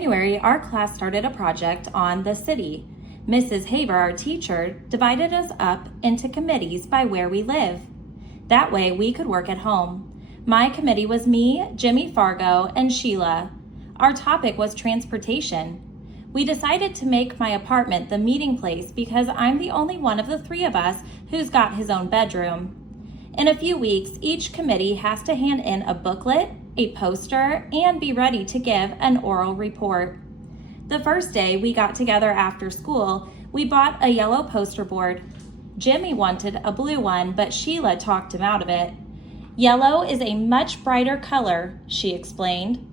January, our class started a project on the city. Mrs. Haver, our teacher, divided us up into committees by where we live. That way we could work at home. My committee was me, Jimmy Fargo, and Sheila. Our topic was transportation. We decided to make my apartment the meeting place because I'm the only one of the three of us who's got his own bedroom. In a few weeks, each committee has to hand in a booklet, a poster, and be ready to give an oral report. The first day we got together after school, we bought a yellow poster board. Jimmy wanted a blue one, but Sheila talked him out of it. Yellow is a much brighter color, she explained.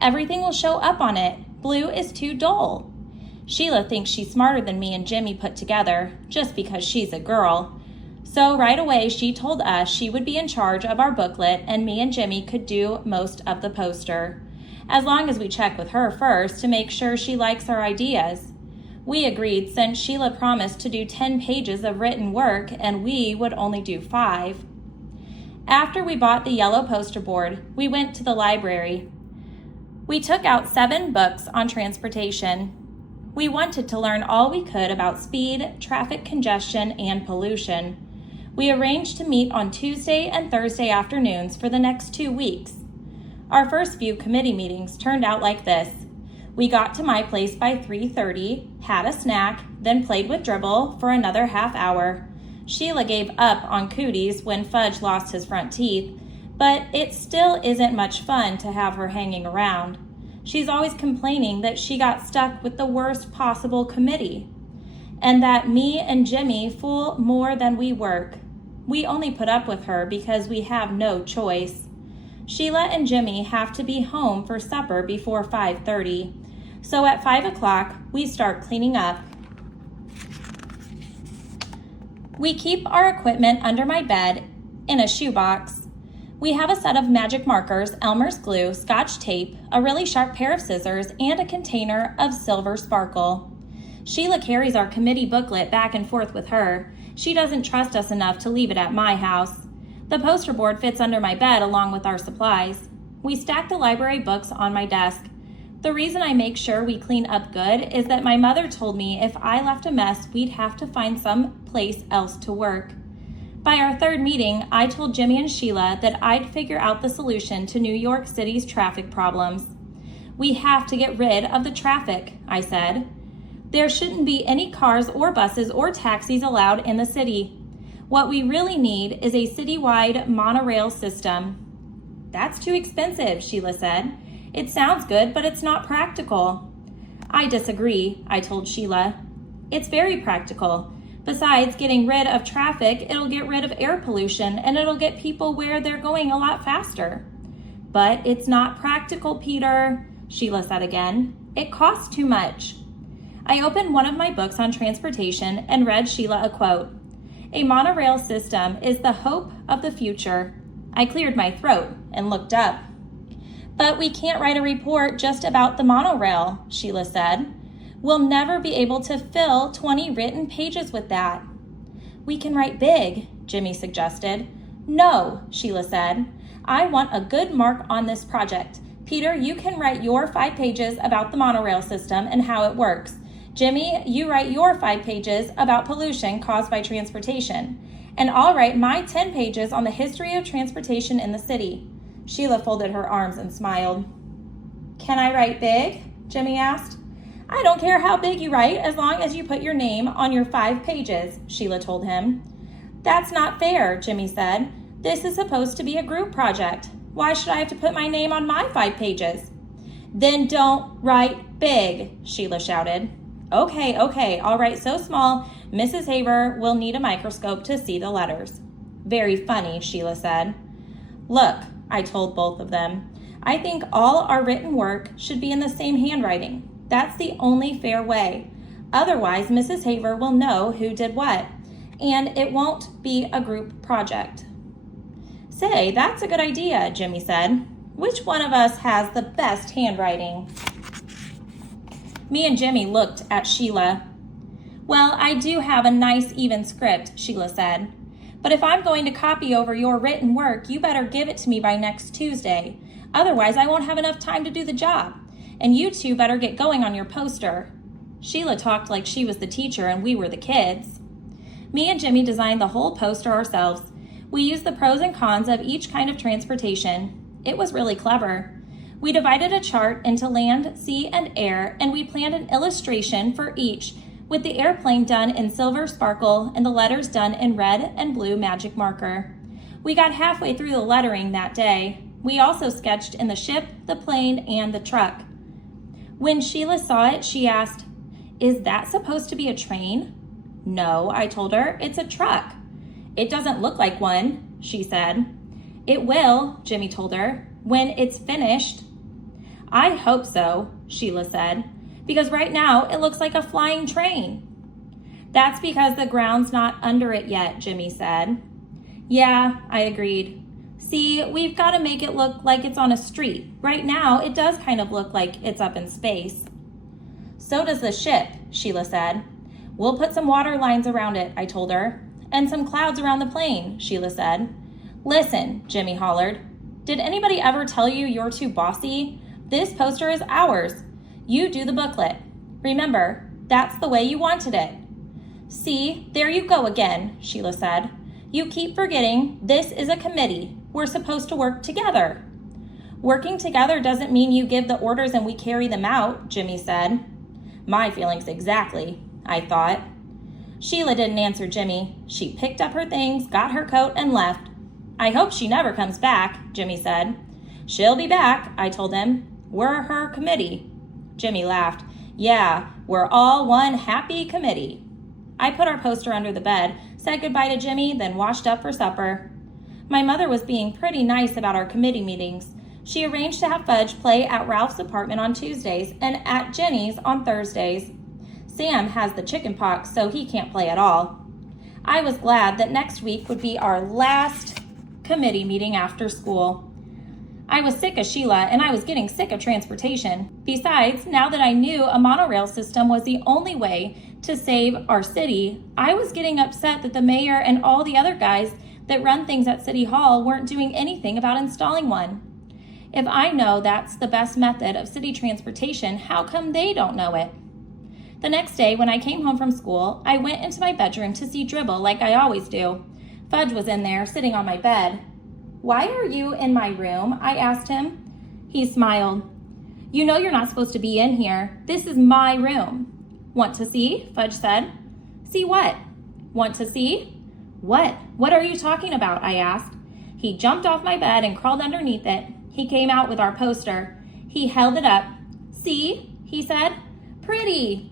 Everything will show up on it. Blue is too dull. Sheila thinks she's smarter than me and Jimmy put together, just because she's a girl. So right away she told us she would be in charge of our booklet and me and Jimmy could do most of the poster, as long as we check with her first to make sure she likes our ideas. We agreed since Sheila promised to do 10 pages of written work and we would only do 5. After we bought the yellow poster board, we went to the library. We took out 7 books on transportation. We wanted to learn all we could about speed, traffic congestion, and pollution. We arranged to meet on Tuesday and Thursday afternoons for the next 2 weeks. Our first few committee meetings turned out like this. We got to my place by 3:30, had a snack, then played with dribble for another half hour. Sheila gave up on cooties when Fudge lost his front teeth, but it still isn't much fun to have her hanging around. She's always complaining that she got stuck with the worst possible committee, and that me and Jimmy fool more than we work. We only put up with her because we have no choice. Sheila and Jimmy have to be home for supper before 5:30, so at 5 o'clock we start cleaning up. We keep our equipment under my bed in a shoebox. We have a set of magic markers, Elmer's glue, Scotch tape, a really sharp pair of scissors, and a container of silver sparkle. Sheila carries our committee booklet back and forth with her. She doesn't trust us enough to leave it at my house. The poster board fits under my bed along with our supplies. We stack the library books on my desk. The reason I make sure we clean up good is that my mother told me if I left a mess, we'd have to find some place else to work. By our third meeting, I told Jimmy and Sheila that I'd figure out the solution to New York City's traffic problems. We have to get rid of the traffic, I said. There shouldn't be any cars or buses or taxis allowed in the city. What we really need is a citywide monorail system. That's too expensive, Sheila said. It sounds good, but it's not practical. I disagree, I told Sheila. It's very practical. Besides getting rid of traffic, it'll get rid of air pollution and it'll get people where they're going a lot faster. But it's not practical, Peter, Sheila said again. It costs too much. I opened one of my books on transportation and read Sheila a quote. A monorail system is the hope of the future. I cleared my throat and looked up. But we can't write a report just about the monorail, Sheila said. We'll never be able to fill 20 written pages with that. We can write big, Jimmy suggested. No, Sheila said. I want a good mark on this project. Peter, you can write your 5 pages about the monorail system and how it works. Jimmy, you write your 5 pages about pollution caused by transportation. And I'll write my 10 pages on the history of transportation in the city. Sheila folded her arms and smiled. Can I write big? Jimmy asked. I don't care how big you write as long as you put your name on your 5 pages, Sheila told him. That's not fair, Jimmy said. This is supposed to be a group project. Why should I have to put my name on my 5 pages? Then don't write big, Sheila shouted. Okay, I'll write so small, Mrs. Haver will need a microscope to see the letters. Very funny, Sheila said. Look, I told both of them. I think all our written work should be in the same handwriting. That's the only fair way. Otherwise, Mrs. Haver will know who did what, and it won't be a group project. Say, that's a good idea, Jimmy said. Which one of us has the best handwriting? Me and Jimmy looked at Sheila. Well, I do have a nice even script, Sheila said. But if I'm going to copy over your written work, you better give it to me by next Tuesday. Otherwise, I won't have enough time to do the job. and you two better get going on your poster." Sheila talked like she was the teacher and we were the kids. Me and Jimmy designed the whole poster ourselves. We used the pros and cons of each kind of transportation. It was really clever. We divided a chart into land, sea, and air, and we planned an illustration for each, with the airplane done in silver sparkle and the letters done in red and blue magic marker. We got halfway through the lettering that day. We also sketched in the ship, the plane, and the truck. When Sheila saw it, she asked, "Is that supposed to be a train?" "No," I told her, "it's a truck." "It doesn't look like one," she said. "It will," Jimmy told her, "when it's finished." "I hope so," Sheila said, "because right now it looks like a flying train." "That's because the ground's not under it yet," Jimmy said. "Yeah," I agreed. "See, we've got to make it look like it's on a street. Right now, it does kind of look like it's up in space." "So does the ship," Sheila said. "We'll put some water lines around it," I told her. "And some clouds around the plane," Sheila said. "Listen," Jimmy hollered. "Did anybody ever tell you you're too bossy? This poster is ours. You do the booklet. Remember, that's the way you wanted it." "See, there you go again," Sheila said. "You keep forgetting this is a committee. We're supposed to work together." "Working together doesn't mean you give the orders and we carry them out," Jimmy said. My feelings exactly, I thought. Sheila didn't answer Jimmy. She picked up her things, got her coat, and left. "I hope she never comes back," Jimmy said. "She'll be back," I told him. "We're her committee." Jimmy laughed. "Yeah, we're all one happy committee." I put our poster under the bed, said goodbye to Jimmy, then washed up for supper. My mother was being pretty nice about our committee meetings. She arranged to have Fudge play at Ralph's apartment on Tuesdays and at Jenny's on Thursdays. Sam has the chicken pox, so he can't play at all. I was glad that next week would be our last committee meeting after school. I was sick of Sheila, and I was getting sick of transportation. Besides, now that I knew a monorail system was the only way to save our city, I was getting upset that the mayor and all the other guys that run things at City Hall weren't doing anything about installing one. If I know that's the best method of city transportation, how come they don't know it? The next day, when I came home from school, I went into my bedroom to see Dribble like I always do. Fudge was in there, sitting on my bed. "Why are you in my room?" I asked him. He smiled. "You know you're not supposed to be in here. This is my room." "Want to see?" Fudge said. "See what?" "Want to see?" "What? What are you talking about?" I asked. He jumped off my bed and crawled underneath it. He came out with our poster. He held it up. "See?" he said. "Pretty."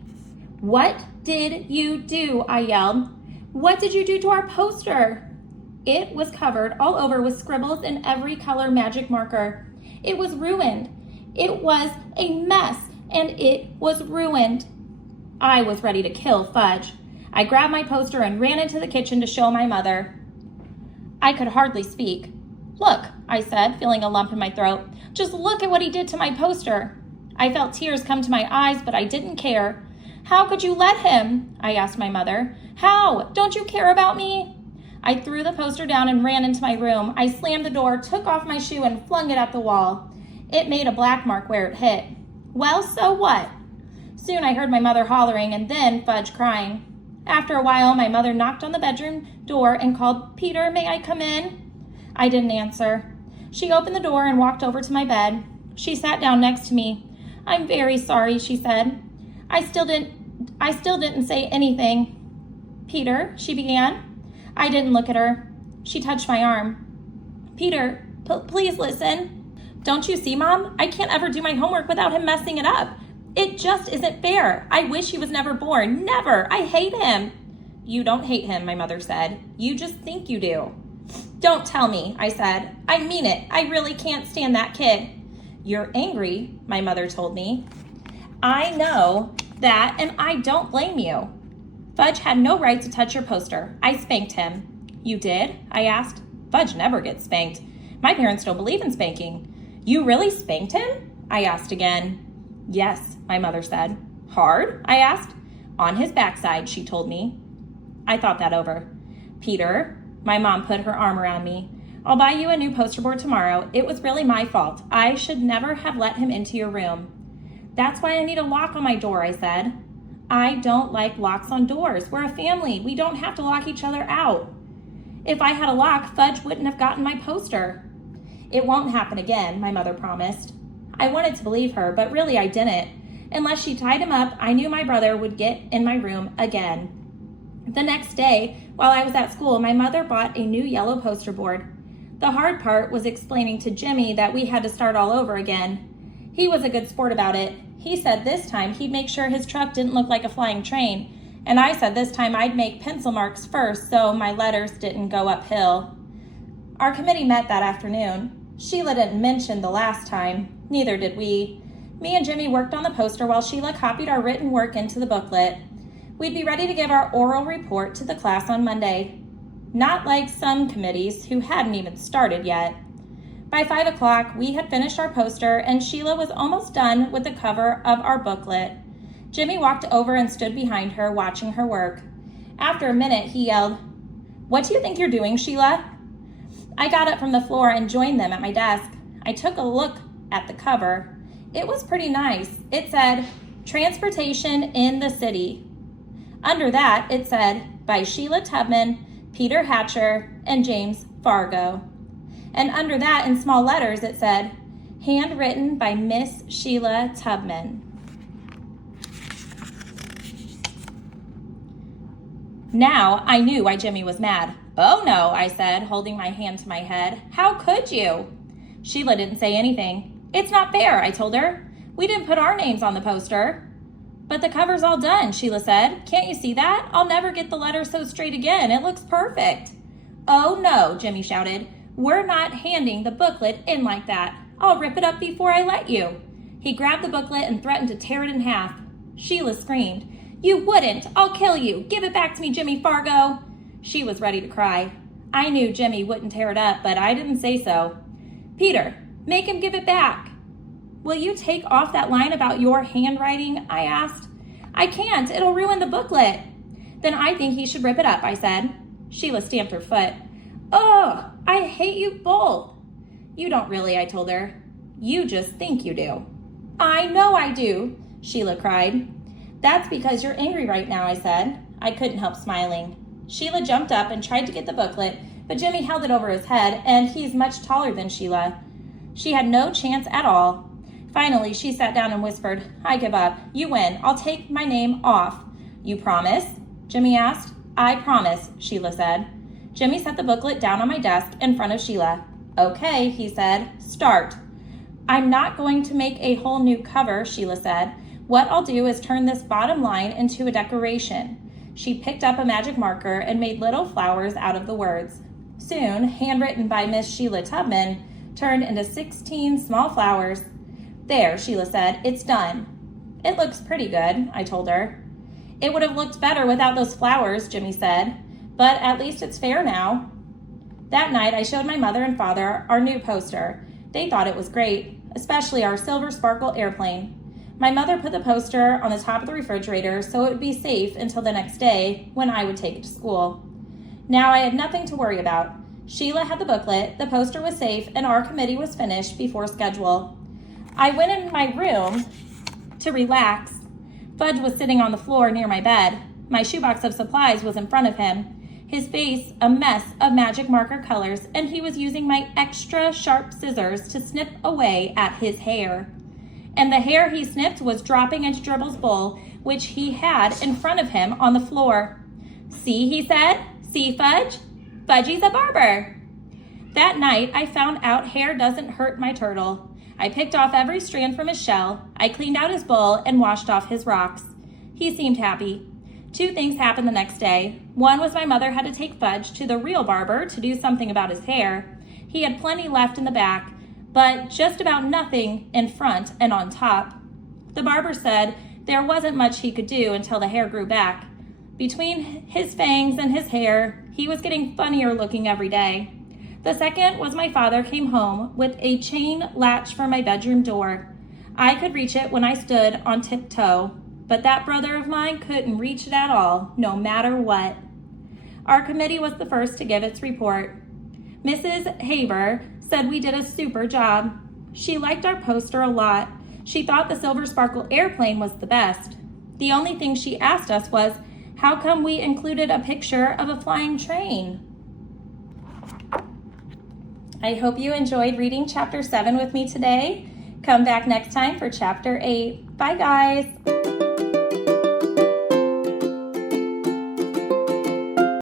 "What did you do?" I yelled. "What did you do to our poster?" It was covered all over with scribbles in every color magic marker. It was ruined. It was a mess, and it was ruined. I was ready to kill Fudge. I grabbed my poster and ran into the kitchen to show my mother. I could hardly speak. "Look," I said, feeling a lump in my throat. "Just look at what he did to my poster." I felt tears come to my eyes, but I didn't care. "How could you let him?" I asked my mother. "How? Don't you care about me?" I threw the poster down and ran into my room. I slammed the door, took off my shoe, and flung it at the wall. It made a black mark where it hit. Well, so what? Soon I heard my mother hollering and then Fudge crying. After a while, my mother knocked on the bedroom door and called, "Peter, may I come in?" I didn't answer. She opened the door and walked over to my bed. She sat down next to me. "I'm very sorry," she said. I still didn't say anything. "Peter," she began. I didn't look at her. She touched my arm. "Peter, please listen." "Don't you see, Mom? I can't ever do my homework without him messing it up. It just isn't fair. I wish he was never born. Never. I hate him." "You don't hate him," my mother said. "You just think you do." "Don't tell me," I said. "I mean it. I really can't stand that kid." "You're angry," my mother told me. "I know that, and I don't blame you. Fudge had no right to touch your poster. I spanked him." "You did?" I asked. "Fudge never gets spanked. My parents don't believe in spanking." "You really spanked him?" I asked again. "Yes," my mother said. "Hard?" I asked. "On his backside," she told me. I thought that over. "Peter," my mom put her arm around me. "I'll buy you a new poster board tomorrow. It was really my fault. I should never have let him into your room." That's why I need a lock on my door, I said. I don't like locks on doors. We're a family. We don't have to lock each other out. If I had a lock, Fudge wouldn't have gotten my poster. It won't happen again, my mother promised. I wanted to believe her, but really I didn't. Unless she tied him up, I knew my brother would get in my room again. The next day, while I was at school, my mother bought a new yellow poster board. The hard part was explaining to Jimmy that we had to start all over again. He was a good sport about it. He said this time he'd make sure his truck didn't look like a flying train, and I said this time I'd make pencil marks first so my letters didn't go uphill. Our committee met that afternoon. Sheila didn't mention the last time. Neither did we. Me and Jimmy worked on the poster while Sheila copied our written work into the booklet. We'd be ready to give our oral report to the class on Monday. Not like some committees who hadn't even started yet. By 5 o'clock, we had finished our poster and Sheila was almost done with the cover of our booklet. Jimmy walked over and stood behind her, watching her work. After a minute, he yelled, "What do you think you're doing, Sheila?" I got up from the floor and joined them at my desk. I took a look at the cover. It was pretty nice. It said, "Transportation in the City." Under that, it said, "By Sheila Tubman, Peter Hatcher, and James Fargo." And under that, in small letters, it said, "Handwritten by Miss Sheila Tubman." Now I knew why Jimmy was mad. "Oh no," I said, holding my hand to my head. "How could you?" Sheila didn't say anything. "It's not fair," I told her. "We didn't put our names on the poster." "But the cover's all done," Sheila said. "Can't you see that? I'll never get the letter so straight again. It looks perfect." "Oh no," Jimmy shouted. "We're not handing the booklet in like that. I'll rip it up before I let you." He grabbed the booklet and threatened to tear it in half. Sheila screamed, "You wouldn't! I'll kill you! Give it back to me, Jimmy Fargo!" She was ready to cry. I knew Jimmy wouldn't tear it up, but I didn't say so. "Peter, make him give it back." "Will you take off that line about your handwriting?" I asked. "I can't. It'll ruin the booklet." "Then I think he should rip it up," I said. Sheila stamped her foot. "Ugh, I hate you both." "You don't really," I told her. "You just think you do." "I know I do," Sheila cried. "That's because you're angry right now," I said. I couldn't help smiling. Sheila jumped up and tried to get the booklet, but Jimmy held it over his head, and he's much taller than Sheila. She had no chance at all. Finally, she sat down and whispered, "I give up. You win. I'll take my name off." "You promise?" Jimmy asked. "I promise," Sheila said. Jimmy set the booklet down on my desk in front of Sheila. "Okay," he said. "Start." "I'm not going to make a whole new cover," Sheila said. "What I'll do is turn this bottom line into a decoration." She picked up a magic marker and made little flowers out of the words. Soon, handwritten by Miss Sheila Tubman, turned into 16 small flowers. "There," Sheila said, "it's done." "It looks pretty good," I told her. "It would have looked better without those flowers," Jimmy said, "but at least it's fair now." That night, I showed my mother and father our new poster. They thought it was great, especially our silver sparkle airplane. My mother put the poster on the top of the refrigerator so it would be safe until the next day when I would take it to school. Now I had nothing to worry about. Sheila had the booklet, the poster was safe, and our committee was finished before schedule. I went in my room to relax. Fudge was sitting on the floor near my bed. My shoebox of supplies was in front of him. His face a mess of magic marker colors, and he was using my extra sharp scissors to snip away at his hair. And the hair he snipped was dropping into Dribble's bowl, which he had in front of him on the floor. "See," he said. "See, Fudge? Fudgy's a barber." That night, I found out hair doesn't hurt my turtle. I picked off every strand from his shell. I cleaned out his bowl and washed off his rocks. He seemed happy. 2 things happened the next day. One was my mother had to take Fudge to the real barber to do something about his hair. He had plenty left in the back, but just about nothing in front and on top. The barber said there wasn't much he could do until the hair grew back. Between his fangs and his hair, he was getting funnier looking every day. The second was my father came home with a chain latch for my bedroom door. I could reach it when I stood on tiptoe, but that brother of mine couldn't reach it at all, no matter what. Our committee was the first to give its report. Mrs. Haber said we did a super job. She liked our poster a lot. She thought the Silver Sparkle airplane was the best. The only thing she asked us was, how come we included a picture of a flying train? I hope you enjoyed reading Chapter 7 with me today. Come back next time for Chapter 8. Bye, guys.